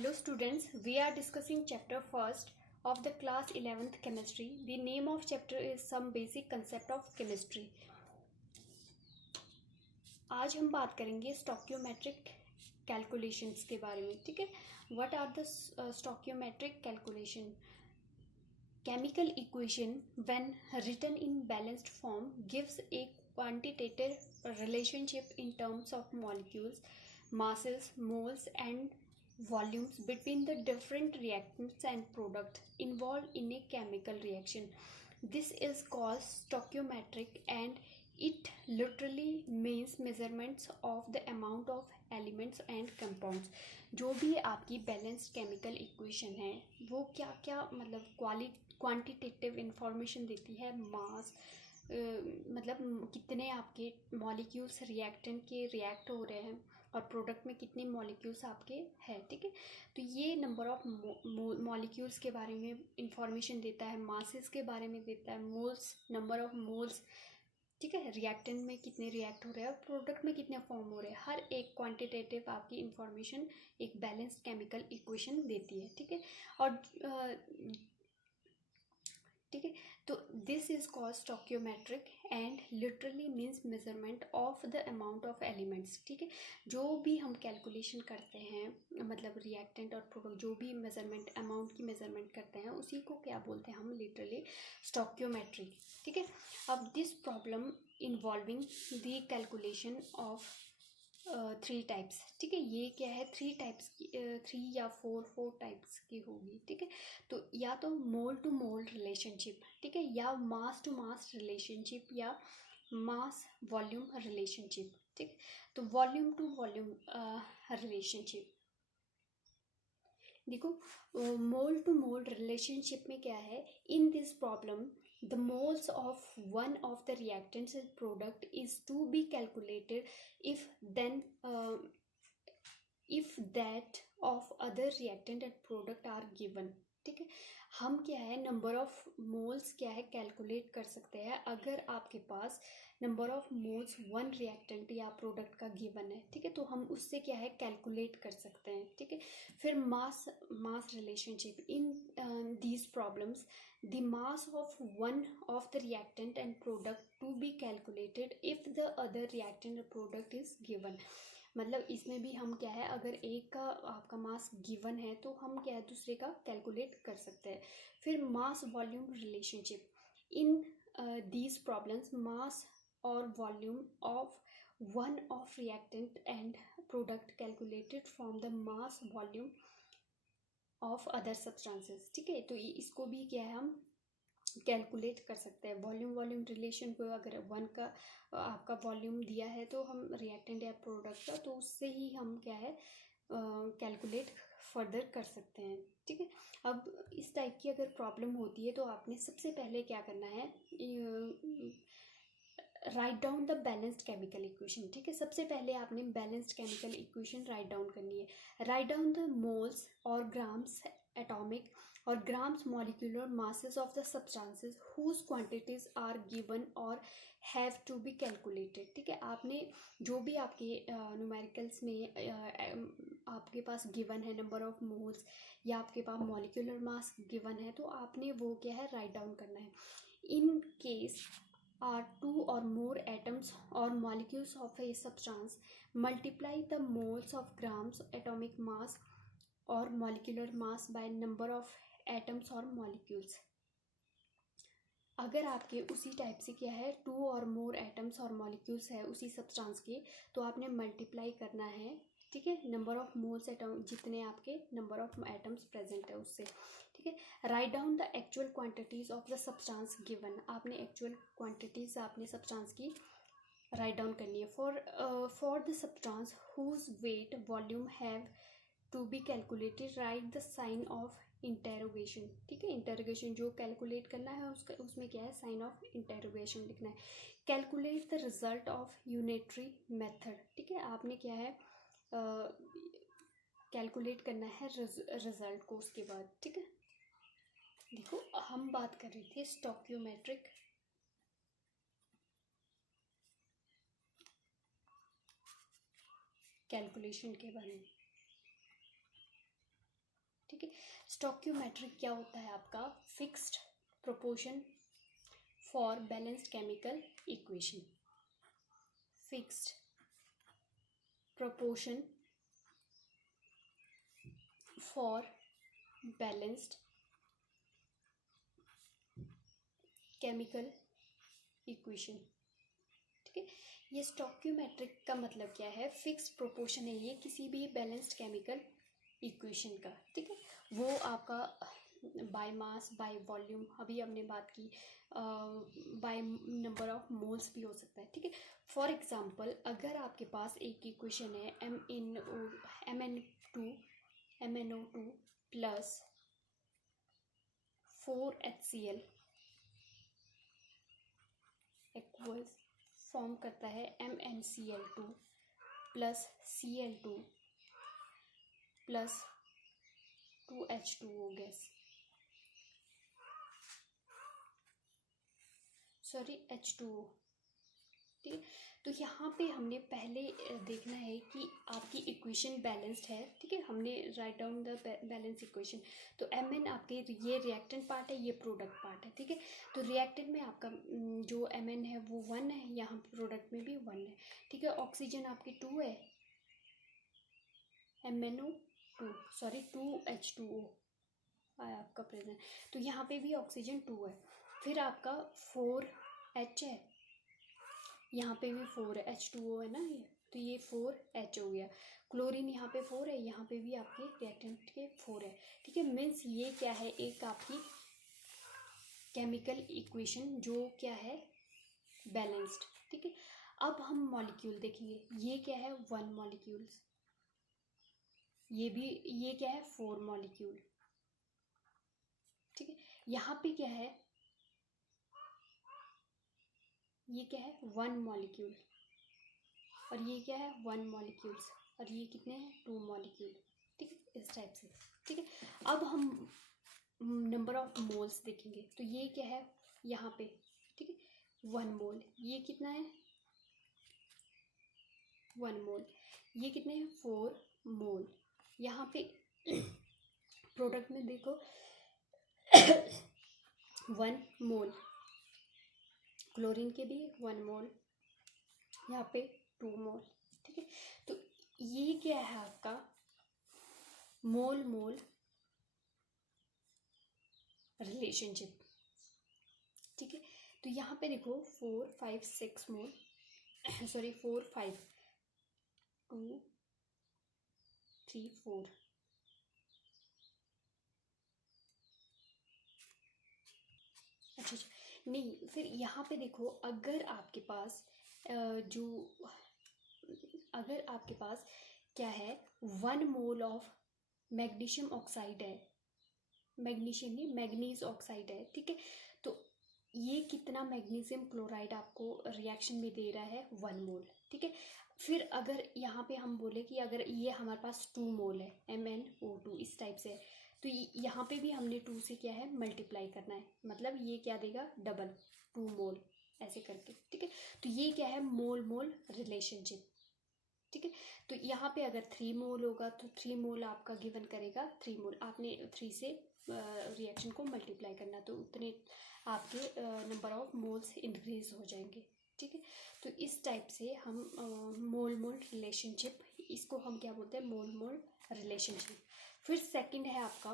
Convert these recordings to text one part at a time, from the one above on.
Hello students, we are discussing chapter first of the class 11th chemistry. The name of chapter is some basic concept of chemistry. आज हम बात करेंगे स्टोकियोमेट्रिक calculations के बारे में. ठीक है, what are the stoichiometric calculation? Chemical equation when written in balanced form gives a quantitative relationship in terms of molecules, masses, moles and volumes between the different reactants and products involved in a chemical reaction. This is called stoichiometric and it literally means measurements of the amount of elements and compounds. जो भी आपकी balanced chemical equation है वो क्या क्या मतलब quantitative information देती है. मास मतलब कितने आपके मॉलिक्यूल्स रिएक्टेंट के रिएक्ट हो रहे हैं और प्रोडक्ट में कितने मॉलिक्यूल्स आपके हैं. ठीक है, तो ये नंबर ऑफ मॉलिक्यूल्स के बारे में इंफॉर्मेशन देता है, मासेस के बारे में देता है, मोल्स नंबर ऑफ मोल्स, ठीक है, रिएक्टेंट में कितने रिएक्ट हो रहे हैं और प्रोडक्ट में कितने फॉर्म हो रहे हैं. हर एक क्वांटिटेटिव आपकी इंफॉर्मेशन एक बैलेंस्ड केमिकल इक्वेशन देती है. ठीक है, और ठीक है, तो this is called stoichiometric and literally means measurement of the amount of elements. ठीक है, जो भी हम कैलकुलेशन करते हैं मतलब रिएक्टेंट और प्रोडक्ट जो भी मेजरमेंट अमाउंट की मेजरमेंट करते हैं उसी को क्या बोलते हैं हम लिटरली स्टोकियोमेट्री. ठीक है, अब this problem involving the calculation of 3 types. ठीक है, ये क्या है 3 टाइप्स की 3 या 4 टाइप्स की होगी. ठीक है, तो या तो मोल टू मोल रिलेशनशिप, ठीक है, या मास टू मास रिलेशनशिप या मास वॉल्यूम रिलेशनशिप. ठीक, तो वॉल्यूम टू वॉल्यूम रिलेशनशिप देखो, मोल टू मोल रिलेशनशिप में क्या है. In this problem the moles of one of the reactants and product is to be calculated if that of other reactant and product are given. ठीक है, हम क्या है number of moles क्या है कैलकुलेट कर सकते हैं अगर आपके पास number of moles one reactant या प्रोडक्ट का गिवन है. ठीक है, तो हम उससे क्या है कैलकुलेट कर सकते हैं. ठीक है, फिर mass relationship in these problems the mass of one of the reactant and product to be calculated if the other reactant or product is given. मतलब इसमें भी हम क्या है अगर एक का आपका मास गिवन है तो हम क्या है दूसरे का कैलकुलेट कर सकते हैं. फिर mass volume relationship in these problems mass और volume of one of reactant and product calculated from the mass volume of other substances. ठीक है, तो इसको भी क्या है हम कैलकुलेट कर सकते हैं. वॉल्यूम रिलेशन को अगर वन का आपका वॉल्यूम दिया है तो हम रिएक्टेंट या प्रोडक्ट का तो उससे ही हम क्या है कैलकुलेट फर्दर कर सकते हैं. ठीक है, अब इस टाइप की अगर प्रॉब्लम होती है तो आपने सबसे पहले क्या करना है write down the balanced chemical equation. ठीक है, सबसे पहले आपने balanced chemical equation write down करनी है. राइट डाउन द मोल्स और ग्राम्स एटॉमिक और grams molecular masses of the substances whose quantities are given और हैव टू बी कैलकुलेटेड. ठीक है, आपने जो भी आपके न्यूमेरिकल्स में आपके पास गिवन है नंबर ऑफ मोल्स या आपके पास मॉलिक्यूलर मास गिवन है तो आपने वो क्या है राइट डाउन करना है. In case are 2 or more atoms or molecules of a substance, multiply the moles of grams atomic mass or molecular mass by number of atoms or molecules. अगर आपके उसी टाइप से क्या है 2 और मोर एटम्स और मॉलिक्यूल्स है उसी सब्सटेंस के तो आपने मल्टीप्लाई करना है. ठीक है, नंबर ऑफ मोल्स एटम जितने आपके नंबर ऑफ एटम्स प्रेजेंट है उससे. ठीक है, write down the actual quantities of the substance given. आपने एक्चुअल क्वांटिटीज आपने सब्सटेंस की राइट डाउन करनी है. For the substance whose weight volume have to be calculated write the sign of interrogation. ठीक है, इंटेरोगेशन जो कैलकुलेट करना है उसमें क्या है साइन ऑफ इंटेरोगेशन लिखना है. Calculate the result of unitary method. ठीक है, आपने क्या है कैलकुलेट करना है रिजल्ट को उसके बाद. ठीक है, देखो हम बात कर रहे थे स्टोकियोमेट्रिक कैलकुलेशन के बारे में. ठीक है। स्टोक्योमेट्रिक क्या होता है आपका? Fixed proportion for balanced chemical equation. Fixed proportion for balanced chemical equation. ठीक है। ये स्टोक्योमेट्रिक का मतलब क्या है? फिक्स प्रोपोर्शन है ये किसी भी बैलेंस्ड केमिकल इक्वेशन का। ठीक है। वो आपका बाय मास, बाय वॉल्यूम, अभी हमने बात की, बाय नंबर ऑफ मोल्स भी हो सकता है। ठीक है। फॉर एग्जांपल अगर आपके पास एक इक्वेशन है MnO2 plus 4HCl equals form करता है MnCl2 plus Cl2 plus 2H2O gas, sorry H2O। ठीक है। तो यहाँ पे हमने पहले देखना है कि आपकी इक्वेशन बैलेंस्ड है। ठीक है। हमने right down the balance equation. तो Mn आपके ये रिएक्टेंट पार्ट है, ये प्रोडक्ट पार्ट है। ठीक है। तो रिएक्टेंट में आपका जो Mn है वो 1 है, यहाँ प्रोडक्ट में भी 1 है। ठीक है। ऑक्सीजन आपकी 2 है, MnO2, सॉरी 2H2O आया आपका प्रेजेंट। तो यहाँ पे भी ऑक्सीजन 2 है। फिर आपका 4H है, यहाँ पे भी 4 है, H2O है ना ये, तो ये 4H हो गया। क्लोरीन यहाँ पे 4 है, यहाँ पे भी आपके रिएक्टेंट के 4 है। ठीक है। मीन्स ये क्या है? एक आपकी केमिकल इक्वेशन जो क्या है? बैलेंस्ड। ठीक है। अब हम मॉलिक्यूल देखेंगे। ये क्या है? 1 मॉलिक्यूल्स। ये क्या है? 4 मॉलिक्यूल। ठीक है। यहाँ पे क्या है? ये क्या है? 1 मॉलिक्यूल। और ये क्या है? 1 मॉलिक्यूल्स। और ये कितने हैं? 2 मॉलिक्यूल। ठीक है। इस टाइप से। ठीक है। अब हम नंबर ऑफ मोल्स देखेंगे। तो ये क्या है यहाँ पे? ठीक है। 1 मोल। ये कितना है? 1 मोल। ये कितने हैं? 4 मोल। यहाँ पे प्रोडक्ट में देखो 1 मोल, क्लोरीन के भी 1 मोल, यहाँ पे 2 मोल। ठीक है। तो ये क्या है आपका? मोल मोल रिलेशनशिप। ठीक है। तो यहाँ पे देखो 4 5 6 मोल, सॉरी 4 5 2 3 4। अच्छा अच्छा, नहीं, फिर यहाँ पे देखो अगर आपके पास जो अगर आपके पास क्या है? 1 मोल ऑफ मैग्नीशियम ऑक्साइड है, मैग्नीशियम नहीं मैग्नीज ऑक्साइड है। ठीक है। तो ये कितना मैग्नीशियम क्लोराइड आपको रिएक्शन में दे रहा है? 1 मोल। ठीक है। फिर अगर यहाँ पे हम बोले कि अगर ये हमारे पास 2 मोल है, MnO2 इस टाइप से है, तो यहाँ पे भी हमने 2 से क्या है? मल्टीप्लाई करना है। मतलब ये क्या देगा? डबल 2 मोल ऐसे करके। ठीक है। तो ये क्या है? मोल मोल रिलेशनशिप। ठीक है। तो यहाँ पे अगर 3 मोल होगा तो 3 मोल आपका गिवन करेगा 3 मोल। आपने 3 से रिएक्शन को मल्टीप्लाई करना, तो उतने आपके नंबर ऑफ मोल्स इंक्रीज हो जाएंगे। ठीक है। तो इस टाइप से हम मोल मोल रिलेशनशिप, इसको हम क्या बोलते हैं? मोल मोल रिलेशनशिप। फिर सेकंड है आपका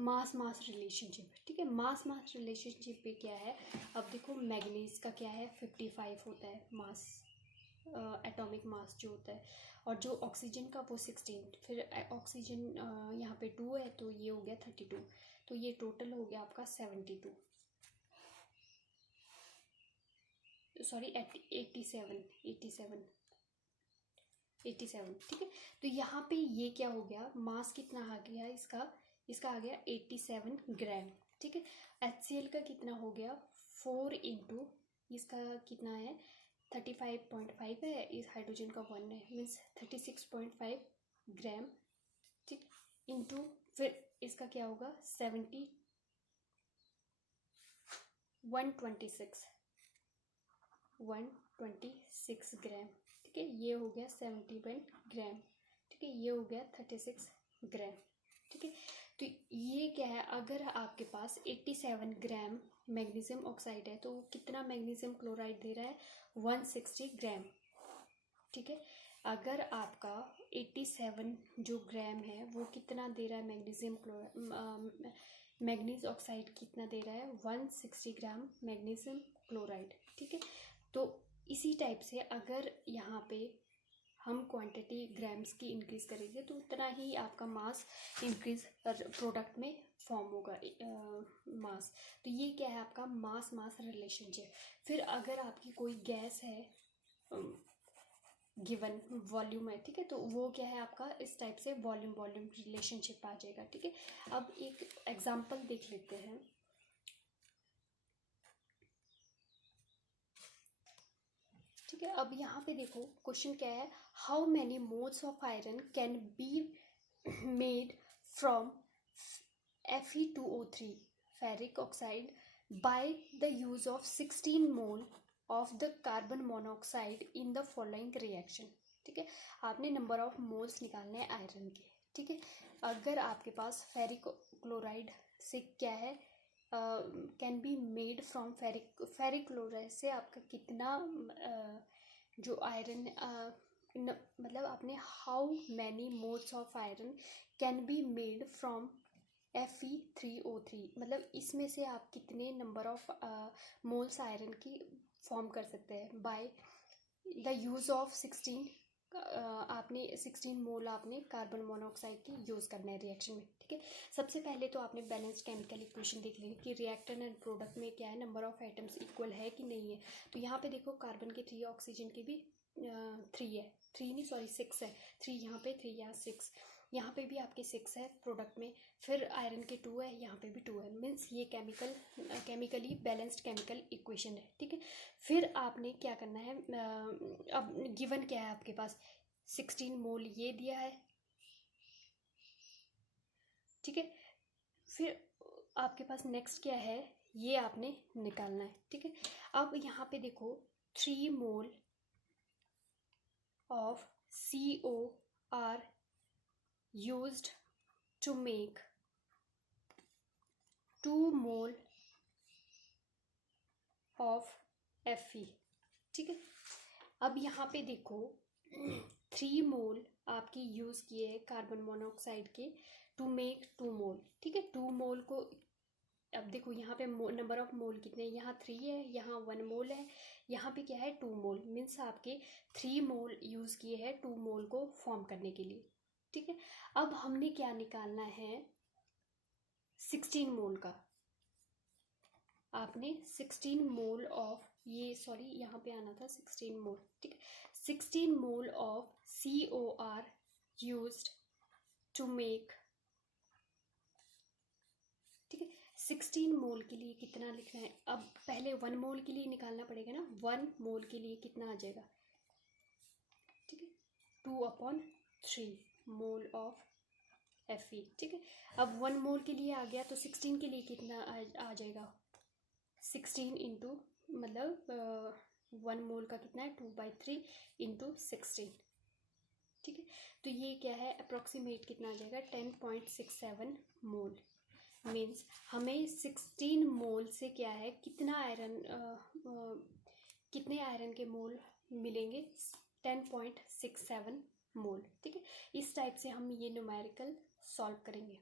मास मास रिलेशनशिप। ठीक है। मास मास रिलेशनशिप पे क्या है? अब देखो मैग्नीज का क्या है? 55 होता है मास, एटॉमिक मास जो होता है, और जो ऑक्सीजन का वो 16। फिर ऑक्सीजन यहाँ पे 2 है, तो ये हो गया 32। तो ये टोटल हो गया आपका 72, सॉरी 87। ठीक है। तो यहाँ पे ये क्या हो गया? मास कितना आ गया इसका? इसका आ गया 87 ग्राम। ठीक है। HCl का कितना हो गया? 4 इंटू इसका कितना है? 35.5 है, इस हाइड्रोजन का 1 है, मीन्स 36.5 ग्राम। ठीक। इंटू फिर इसका क्या होगा? 126 ग्राम। ठीक है। ये हो गया 71 ग्राम। ठीक ठीक है, ये हो गया 36 ग्राम। ठीक है, तो ये क्या है, अगर आपके पास 87 ग्राम मैग्नीशियम ऑक्साइड है तो वो कितना मैग्नीशियम क्लोराइड दे रहा है, 160 ग्राम। ठीक है, अगर आपका 87 जो ग्राम है वो कितना दे रहा है मैग्नीशियम मैग्नीज ऑक्साइड कितना दे रहा है, 160 ग्राम मैग्नीशियम क्लोराइड। ठीक है, तो इसी टाइप से अगर यहाँ पे हम क्वांटिटी ग्राम्स की इंक्रीज करेंगे तो उतना ही आपका मास इंक्रीज प्रोडक्ट में फॉर्म होगा, मास। तो ये क्या है आपका मास मास रिलेशनशिप। फिर अगर आपकी कोई गैस है गिवन वॉल्यूम है, ठीक है, तो वो क्या है आपका इस टाइप से वॉल्यूम वॉल्यूम रिलेशनशिप आ जाएगा। ठीक है, अब एक एग्जांपल देख लेते हैं। ठीक है, अब यहाँ पे देखो क्वेश्चन क्या है, how many moles of iron can be made from Fe2O3 ferric oxide by the use of 16 mole of the carbon monoxide in the following reaction। ठीक है, आपने नंबर ऑफ मोल्स निकालने हैं आयरन के। ठीक है, अगर आपके पास फेरिक क्लोराइड से क्या है, can be made from ferric chloride से आपका कितना जो आयरन मतलब आपने how many moles of iron can be made from Fe3O3, मतलब इसमें से आप कितने नंबर ऑफ मोल्स आयरन की फॉर्म कर सकते हैं बाय द यूज़ ऑफ 16, आपने 16 मोल आपने कार्बन मोनोऑक्साइड की यूज़ करना है रिएक्शन में। ठीक है, सबसे पहले तो आपने बैलेंस्ड केमिकल इक्वेशन देख लेंगे कि रिएक्टेंट एंड प्रोडक्ट में क्या है, नंबर ऑफ एटम्स इक्वल है कि नहीं है। तो यहाँ पे देखो कार्बन के 3, ऑक्सीजन के भी 3 है, 3 नहीं सॉरी 6 है, 3 यहाँ पे 3 यहाँ 6, यहाँ पे भी आपके 6 है प्रोडक्ट में, फिर आयरन के 2 है, यहाँ पे भी 2 है, मीन्स ये केमिकली बैलेंस्ड केमिकल इक्वेशन है। ठीक है, फिर आपने क्या करना है, अब गिवन क्या है आपके पास, 16 मोल ये दिया है। ठीक है, फिर आपके पास नेक्स्ट क्या है, ये आपने निकालना है। ठीक है, अब यहाँ पे देखो 3 mole of CO are used to make 2 mole of Fe। ठीक है, अब यहाँ पे देखो 3 मोल आपकी यूज़ किए हैं कार्बन मोनोऑक्साइड के टू मेक 2 मोल। ठीक है, 2 मोल को अब देखो यहाँ पे नंबर ऑफ मोल कितने, यहाँ 3 है, यहाँ 1 मोल है, यहाँ पे क्या है 2 मोल, मीन्स आपके 3 मोल यूज़ किए हैं 2 मोल को फॉर्म करने के लिए। ठीक है, अब हमने क्या निकालना है, 16 मोल का। आपने 16 मोल ऑफ ये सॉरी यहाँ पे आना था 16 मोल। ठीक है, 16 mole of COR used to make. ठीक है, 16 मोल के लिए कितना लिखना है, अब पहले 1 मोल के लिए निकालना पड़ेगा ना, 1 मोल के लिए कितना आ जाएगा, ठीक है 2/3 मोल ऑफ Fe। ठीक है, अब 1 मोल के लिए आ गया तो 16 के लिए कितना आ जाएगा, 16 इंटू मतलब 1 मोल का कितना है 2/3 इंटू 16। ठीक है, तो ये क्या है अप्रोक्सीमेट कितना आ जाएगा 10.67 मोल। मीन्स हमें 16 मोल से क्या है कितना आयरन कितने आयरन के मोल मिलेंगे, 10.67 मोल। ठीक है, इस टाइप से हम ये न्यूमेरिकल सॉल्व करेंगे।